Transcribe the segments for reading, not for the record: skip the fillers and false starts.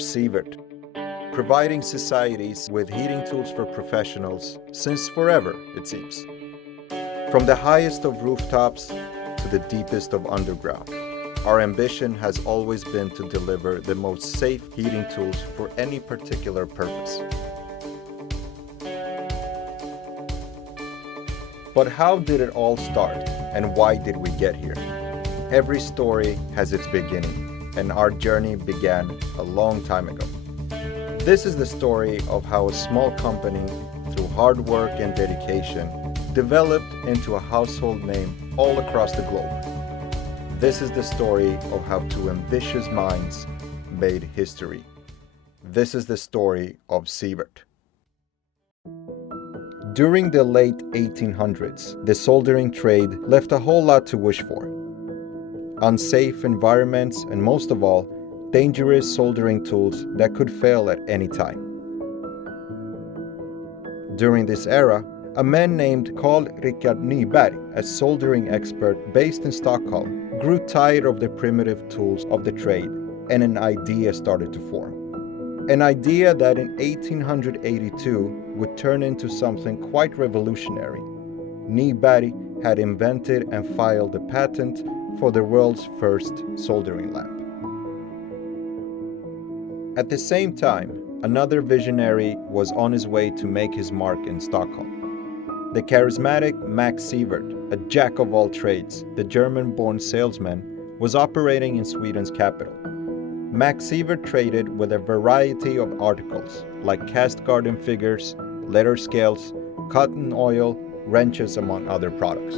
Sievert, providing societies with heating tools for professionals since forever, it seems. From the highest of rooftops to the deepest of underground, our ambition has always been to deliver the most safe heating tools for any particular purpose. But how did it all start, and why did we get here? Every story has its beginning, and our journey began a long time ago. This is the story of how a small company, through hard work and dedication, developed into a household name all across the globe. This is the story of how two ambitious minds made history. This is the story of Sievert. During the late 1800s, the soldering trade left a whole lot to wish for. Unsafe environments and, most of all, dangerous soldering tools that could fail at any time. During this era, a man named Carl Richard Nyberg, a soldering expert based in Stockholm, grew tired of the primitive tools of the trade, and an idea started to form. An idea that in 1882 would turn into something quite revolutionary. Nyberg had invented and filed a patent for the world's first soldering lamp. At the same time, another visionary was on his way to make his mark in Stockholm. The charismatic Max Sievert, a jack of all trades, the German-born salesman, was operating in Sweden's capital. Max Sievert traded with a variety of articles like cast garden figures, leather scales, cotton oil, wrenches, among other products.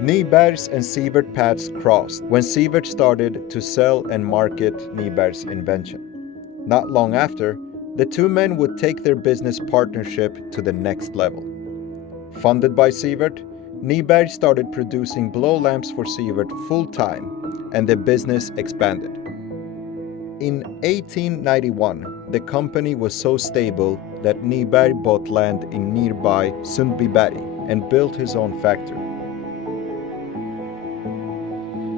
Nyberg's and Sievert paths crossed when Sievert started to sell and market Nyberg's invention. Not long after, the two men would take their business partnership to the next level. Funded by Sievert, Nyberg started producing blow lamps for Sievert full-time, and the business expanded. In 1891, the company was so stable that Nyberg bought land in nearby Sundbyberg and built his own factory.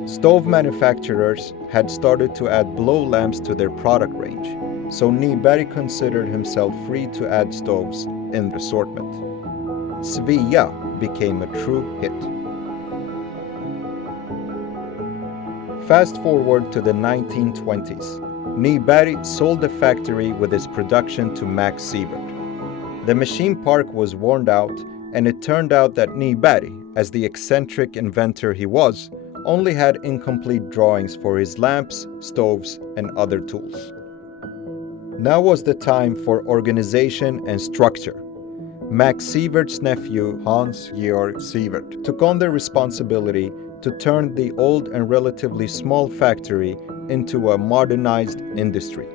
Stove manufacturers had started to add blow lamps to their product range, so Nyberg considered himself free to add stoves in the assortment. Svea became a true hit. Fast forward to the 1920s. Nyberg sold the factory with its production to Max Sievert. The machine park was worn out, and it turned out that Nyberg, as the eccentric inventor he was, only had incomplete drawings for his lamps, stoves, and other tools. Now was the time for organization and structure. Max Sievert's nephew, Hans-Georg Sievert, took on the responsibility to turn the old and relatively small factory into a modernized industry.